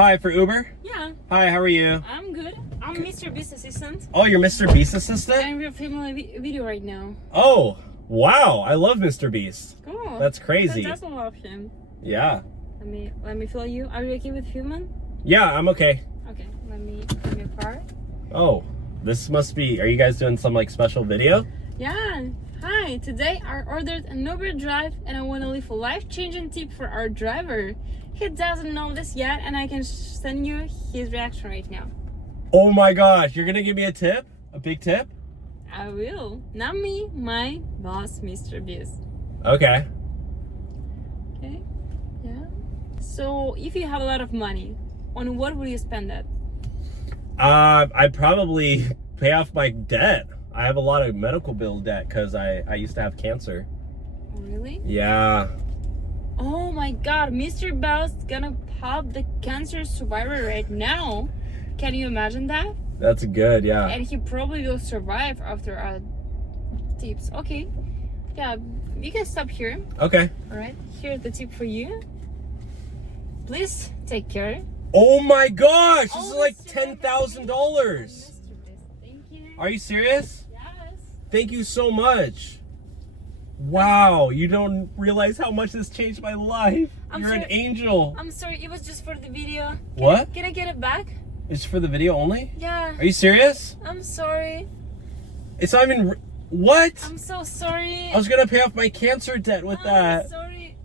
Hi, for Uber? Yeah. Hi, how are you? I'm good. I'm Mr. Beast assistant. Oh, you're Mr. Beast assistant? And we're filming a video right now. Oh, wow. I love Mr. Beast. Cool. That's crazy. That's an option. Yeah. Let me fill you. Are you okay with filming? Yeah, I'm okay. Okay. Let me your car. Oh, this must be, are you guys doing some like special video? Yeah. Hi. Today I ordered an Uber drive and I want to leave a life-changing tip for our driver. He doesn't know this yet and I can send you his reaction right now. Oh my gosh, you're gonna give me a tip? A big tip? I will. Not me, my boss, Mr. Beast. Okay. Okay. Yeah. So if you have a lot of money, on what will you spend it? I'd probably pay off my debt. I have a lot of medical bill debt because I used to have cancer. Really? Yeah. Oh my god, Mr. Beast gonna pop the cancer survivor right now. Can you imagine that? That's good, yeah. And he probably will survive after our tips. Okay. Yeah, you can stop here. Okay. Alright, here's the tip for you. Please take care. Oh my gosh, this is Oh, like Mr. $10,000. Mr. Beast, thank you. Are you serious? Yes. Thank you so much. Wow, you don't realize how much this changed my life. I'm You're an sorry. angel. I'm sorry, it was just for the video. What? Can I get it back? It's for the video only? Yeah. Are you serious? I'm sorry. It's not even... What? I'm so sorry. I was gonna pay off my cancer debt with I'm that. sorry.